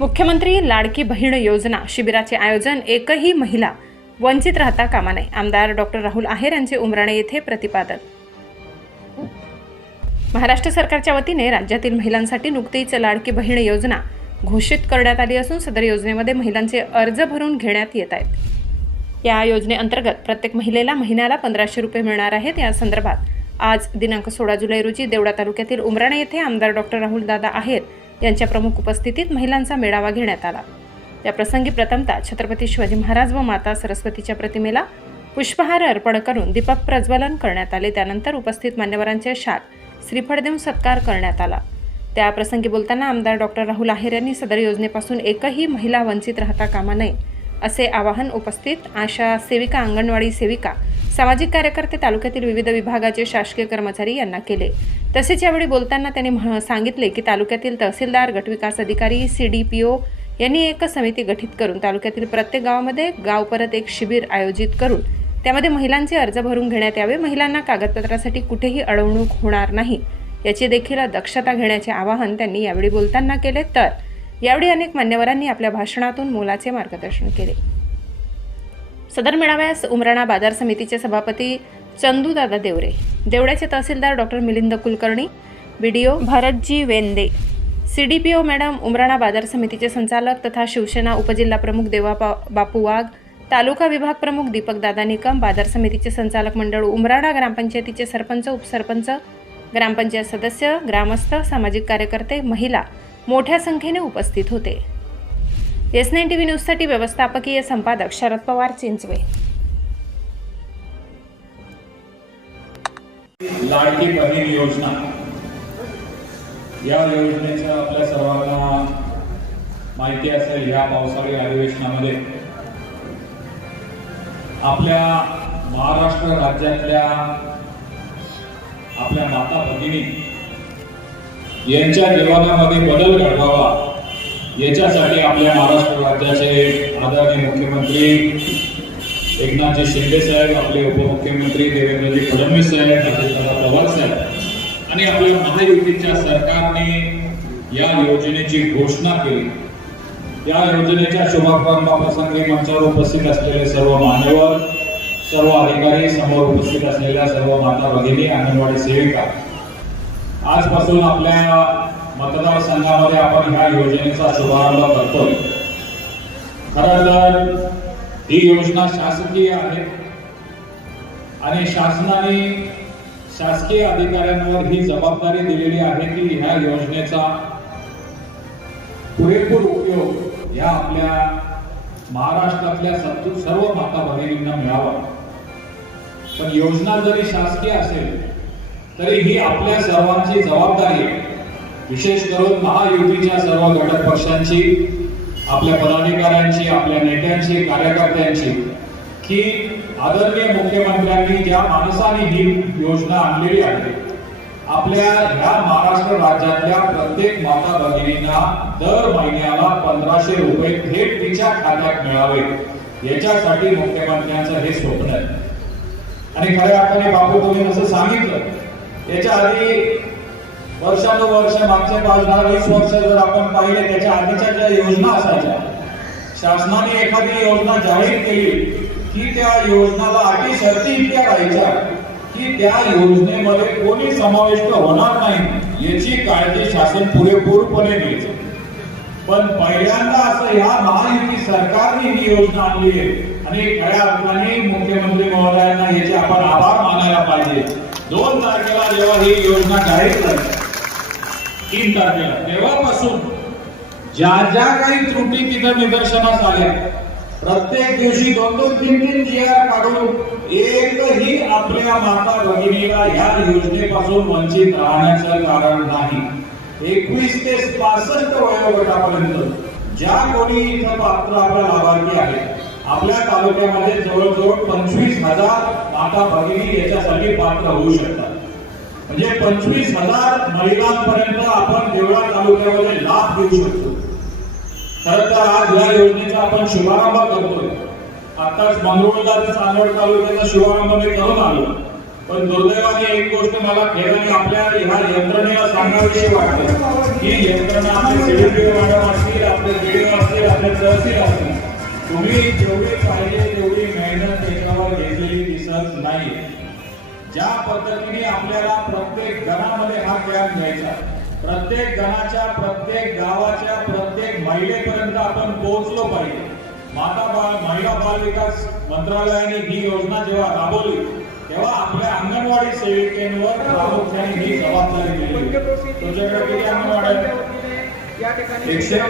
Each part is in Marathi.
मुख्यमंत्री लाडकी बहीण योजना शिबिराचे आयोजन एकही महिला वंचित राहता कामा नये. आमदार डॉक्टर राहुल आहेर यांचे उमराणे येथे प्रतिपादन. महाराष्ट्र सरकारच्या वतीने राज्यातील महिलांसाठी नुकतीच लाडकी बहीण योजना घोषित करण्यात आली असून सदर योजनेमध्ये महिलांचे अर्ज भरून घेण्यात येत आहेत. या योजनेअंतर्गत प्रत्येक महिलेला महिन्याला पंधराशे रुपये मिळणार आहेत. या संदर्भात आज दिनांक सोळा जुलै रोजी देवडा तालुक्यातील उमराणे येथे आमदार डॉक्टर राहुल दादा आहेत यांच्या प्रमुख उपस्थितीत महिलांचा मेळावा घेण्यात आला. या प्रसंगी प्रथमतः छत्रपती शिवाजी महाराज व माता सरस्वतीच्या प्रतिमेला पुष्पहार अर्पण करून दीपक प्रज्वलन करण्यात आले. त्यानंतर उपस्थित मान्यवरांचे शाल श्रीफळ देऊन सत्कार करण्यात आला. त्या प्रसंगी बोलताना आमदार डॉक्टर राहुल आहेर यांनी सदर योजनेपासून एकही महिला वंचित राहता कामा नये असे आवाहन उपस्थित आशा सेविका अंगणवाडी सेविका सामाजिक कार्यकर्ते तालुक्यातील विविध विभागाचे शासकीय कर्मचारी यांना केले. तसेच यावेळी बोलताना त्यांनी म्ह- सांगितले की तालुक्यातील तहसीलदार गटविकास अधिकारी सी डी पी ओ यांनी एक समिती गठीत करून तालुक्यातील प्रत्येक गावामध्ये गाव परत एक शिबिर आयोजित करून त्यामध्ये महिलांचे अर्ज भरून घेण्यात यावे. महिलांना कागदपत्रासाठी कुठेही अडवणूक होणार नाही. याची देखील दक्षता घेण्याचे आवाहन त्यांनी यावेळी बोलताना केले. तर यावेळी अनेक मान्यवरांनी आपल्या भाषणातून मोलाचे मार्गदर्शन केले. सदर मेळाव्यास उमराणा बाजार समितीचे सभापती Chandudada Deore देवड्याचे tehsildar doctor Milind Kulkarni B D O Bharatji Vende C D P O madam Umrana बाजार समितीचे संचालक तथा शिवसेना उपजिल्हा प्रमुख देवा पा- बापू वाघ तालुका विभाग प्रमुख दीपक दादा निकम बाजार समितीचे संचालक मंडळ उमराणा ग्रामपंचायतीचे सरपंच उपसरपंच ग्रामपंचायत सदस्य ग्रामस्थ सामाजिक कार्यकर्ते महिला मोठ्या संख्येने उपस्थित होते. एस नाईन टी व्ही न्यूजसाठी व्यवस्थापकीय संपादक शरद पवार चिंचवे. लाडकी बहीण योजना. या योजनेचं आपल्या सर्वांना माहिती असेल या पावसाळी अधिवेशनामध्ये. आपल्या महाराष्ट्र राज्यातल्या आपल्या माता भगिनी यांच्या जीवनामध्ये बदल घडवावा. याच्यासाठी आपल्या महाराष्ट्र राज्याचे आदरणीय मुख्यमंत्री एकनाथजी शिंदे साहेब आपले उपमुख्यमंत्री देवेंद्रजी फडणवीस साहेब अजितदादा पवार साहेब आणि आपल्या महायुतीच्या सरकारने या योजनेची घोषणा केली. या योजनेच्या शुभारंभाप्रसंगी मंचावर उपस्थित असलेले सर्व मान्यवर सर्व अधिकारी समोर उपस्थित असलेल्या सर्व माता भगिनी अंगणवाडी सेविका आजपासून आपल्या मतदारसंघामध्ये आपण ह्या योजनेचा शुभारंभ करतोय. खरं तर ही योजना शासकीय आहे. आणि शासनाने शासकीय अधिकाऱ्यांवर ही जबाबदारी दिलेली आहे की ह्या योजनेचा पुरेपूर उपयोग ह्या आपल्या महाराष्ट्रातल्या सत्तू- सर्व माता भगिनींना मिळावा. पण योजना जरी शासकीय असेल तरी ही आपल्या सर्वांची जबाबदारी आहे विशेष करून महायुतीच्या सर्व घटक पक्षांची आपल्या पदाधिकाऱ्यांची आपल्या नेत्यांची कार्यकर्त्यांची की आदरणीय मुख्यमंत्र्यांनी ज्या माणसाने ही योजना आणलेली आहे आपल्या ह्या महाराष्ट्र राज्यातल्या प्रत्येक माता भगिनींना दर महिन्याला पंधराशे रुपये थेट तिच्या खात्यात मिळावे याच्यासाठी मुख्यमंत्र्यांचं हे स्वप्न आहे. आणि खऱ्या अर्थाने बापू तुम्ही जसं सांगितलं याच्या आधी वर्षानुवर्ष मागचे पाच दहा वीस वर्ष जर आपण पाहिले त्याच्या आधीच्या ज्या योजना असायच्या शासनाने एखादी योजना जाहीर केली की त्या योजनाला अटी शर्ती इतक्या राहायच्या की त्या योजनेमध्ये कोणी समाविष्ट होणार नाही याची काळजी शासन पुरेपूरपणे घ्यायचं. पण पहिल्यांदा असं या महायुती सरकारने ही योजना आणली आहे. आणि खऱ्या अर्थाने मुख्यमंत्री महोदयांना याचे आपण आभार मानायला पाहिजे. दोन तारखेला जेव्हा ही योजना जाहीर झाली तीन तारखेला. तेव्हापासून ज्या ज्या काही त्रुटी तिथं निदर्शनास आल्या प्रत्येक दिवशी दोन दोन तीन तीन जी आर काढून एकही आपल्या माता भगिनीला ह्या योजनेपासून वंचित राहण्याचं कारण नाही. एकवीस ते पासष्ट वयोगटापर्यंत ज्या कोणी इथं पात्र आपल्या लाभार्थी आहे आपल्या तालुक्यामध्ये जवळजवळ पंचवीस हजार माता भगिनी याच्यासाठी पात्र होऊ शकतात. म्हणजे पंचवीस हजार महिलांपर्यंत आपण देवळा तालुक्यामध्ये लाभ घेऊ शकतो. खर तर आज या योजनेचा आपण शुभारंभ करतोय. आताच मंगरुळला चांदवड तालुक्याचा शुभारंभ मी करून आलो. पण दुर्दैवाने एक गोष्ट मला खेळाने आपल्या ह्या यंत्रणेला सांगावीशी वाटते. ही यंत्रणा आपले सीडीपी मॅडम असतील आपले आपले तहसील असतील. तुम्ही जेवढी पाहिजे तेवढी मेहनत त्याच्यावर घेतलेली दिसत नाही. ज्या पद्धतीने आपल्याला प्रत्येक गणामध्ये हा कॅम्प घ्यायचा प्रत्येक गणाच्या प्रत्येक गावाच्या प्रत्येक महिलेपर्यंत आपण पोहोचलो पाहिजे. माता बाळ महिला बाल विकास मंत्रालयाने ही योजना जेव्हा राबवली तेव्हा आपल्या अंगणवाडी सेविकेंवर प्रामुख्याने ही जबाबदारी दिली. तुमच्याकडे किती अंगणवाड्या? एकशे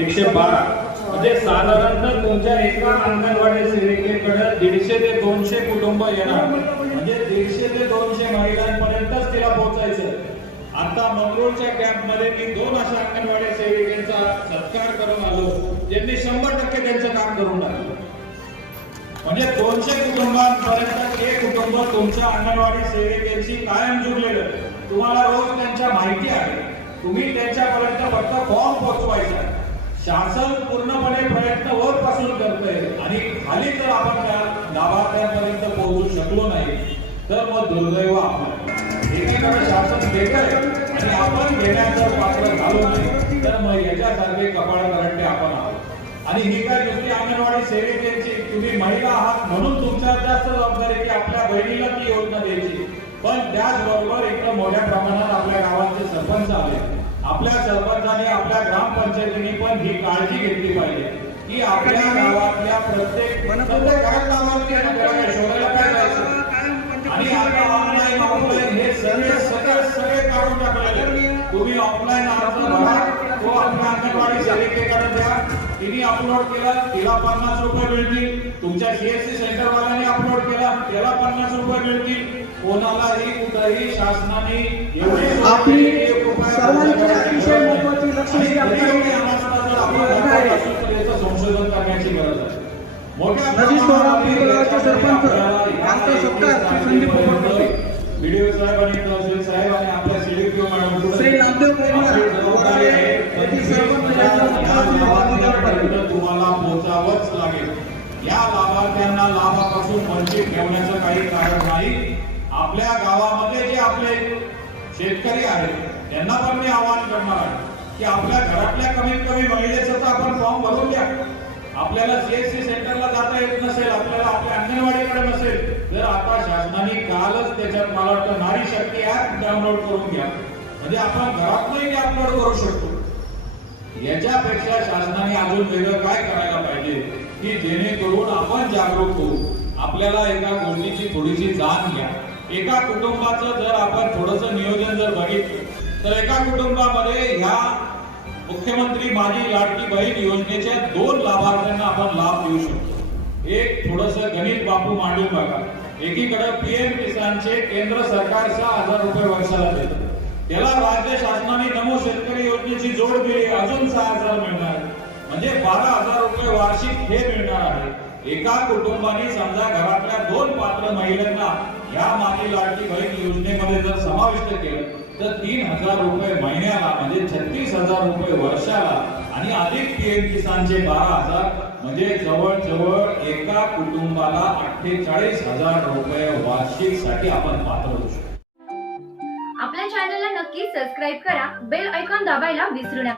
एकशे बारा. म्हणजे साधारणतः तुमच्या एका अंगणवाडी सेविकेकडे दीडशे ते दोनशे कुटुंब येणार. म्हणजे दीडशे ते दोनशे महिलांपर्यंतच तिला पोहोचायचं आता मंगळूरच्या कॅम्पमध्ये मी दोन अशा अंगणवाडी सेविकेचा सत्कार करून आलो ज्यांनी शंभर टक्के त्यांचं काम करून टाकलं. म्हणजे दोनशे कुटुंबांपर्यंत एक कुटुंब तुमच्या अंगणवाडी सेविकेची कायम जुळलेलं तुम्हाला रोज त्यांच्या माहिती आहे. तुम्ही त्यांच्यापर्यंत फक्त फॉर्म पोहोचवायचा शासन पूर्णपणे प्रयत्न वरपासून करतंय. आणि खाली जर आपण त्या लाभार्थ्यांपर्यंत पोहोचू शकलो नाही. तर मग दुर्दैव आपलं एकीकडे शासन देत आणि आपण घेण्याचं पात्र घालू नये तर मग याच्यासारखे कपाळ करंटे आपण आहोत. आणि ही काय नुसती अंगणवाडी सेविकेची तुम्ही महिला आहात म्हणून तुमच्या जास्त जबाबदारी की आपल्या बहिणीला ती योजना द्यायची. पण त्याचबरोबर इकडं मोठ्या प्रमाणात आपल्या गावाचे सरपंच आले. आपल्या सरपंचाने आपल्या ग्रामपंचायतीने पण ही काळजी घेतली पाहिजे. की आपल्या गावातल्या प्रत्येक आणि आता ऑनलाईन ऑफलाईन हे सगळे सगळे सगळे काढून टाकलेले आहेत. तुम्ही ऑफलाईन अर्ज भरा. तो आपल्या अंगणवाडी सेविकेकडे द्या. तिने अपलोड केला तिला पन्नास रुपये मिळतील. तुमच्या सीएससी सेंटर वाल्याने अपलोड केला त्याला पन्नास रुपये मिळतील. कोणालाही कुठेही शासनाने आपली सर्वांची अतिशय लक्ष याचं संशोधन करण्याची गरज आहे. पिंपळगावचे सरपंच सत्कार संदीप साहेब आणि तहसील साहेब आणि आपल्या मॅडम श्री नामदेव तुम्हाला पोहोचावंच लागेल. या लाभार्थ्यांना लाभापासून वंचित ठेवण्याचं काही कारण नाही. आपल्या गावामध्ये जे आपले शेतकरी आहेत त्यांना पण मी आवाहन करणार आहे की आपल्या घरातल्या कमीत कमी महिलेचं तर आपण फॉर्म भरून घ्या. आपल्याला सीएससी सेंटरला जाता येत नसेल आपल्याला आपल्या अंगणवाडीकडे नसेल तर आता शासनाने कालच त्याच्यात मला वाटतं नारी शक्ती ऍप डाउनलोड करून घ्या. म्हणजे आपण घरातूनही अपलोड करू शकतो. याच्यापेक्षा शासनाने अजून वेगळं काय करायला पाहिजे की जेणेकरून आपण जागरूक होऊ. आपल्याला एका गोष्टीची थोडीशी जाण घ्या. एका कुटुंबाचं जर आपण थोडस नियोजन जर बघितलं तर एका कुटुंबामध्ये ह्या मुख्यमंत्री माझी लाडकी बहीण योजनेच्या दोन लाभार्थ्यांना आपण लाभ देऊ शकतो. एक थोडस गणित बापू मांडून बघा. एकीकडे पीएम किसानचे केंद्र सरकार सहा हजार रुपये वर्षाला देतं. त्याला राज्य शासनाने नमो शेतकरी योजनेची जोड दिली अजून सहा हजार मिळणार. म्हणजे बारा हजार रुपये वार्षिक हे मिळणार आहे. एका कुटुंबाने समजा घरातल्या दोन पात्र महिलांना या माती लाडकी बहीण योजनेमध्ये जर समाविष्ट केलं तर तीन हजार रुपये महिन्याला म्हणजे छत्तीस हजार रुपये वर्षाला आणि अधिक पीएम किसानचे बारा हजार म्हणजे जवळजवळ एका कुटुंबाला अठ्ठेचाळीस हजार रुपये वार्षिकसाठी आपण पात्र होऊ शकतो. आपल्या चॅनलला नक्की सबस्क्राईब करा बेल ऐकॉन दाबायला विसरू नका.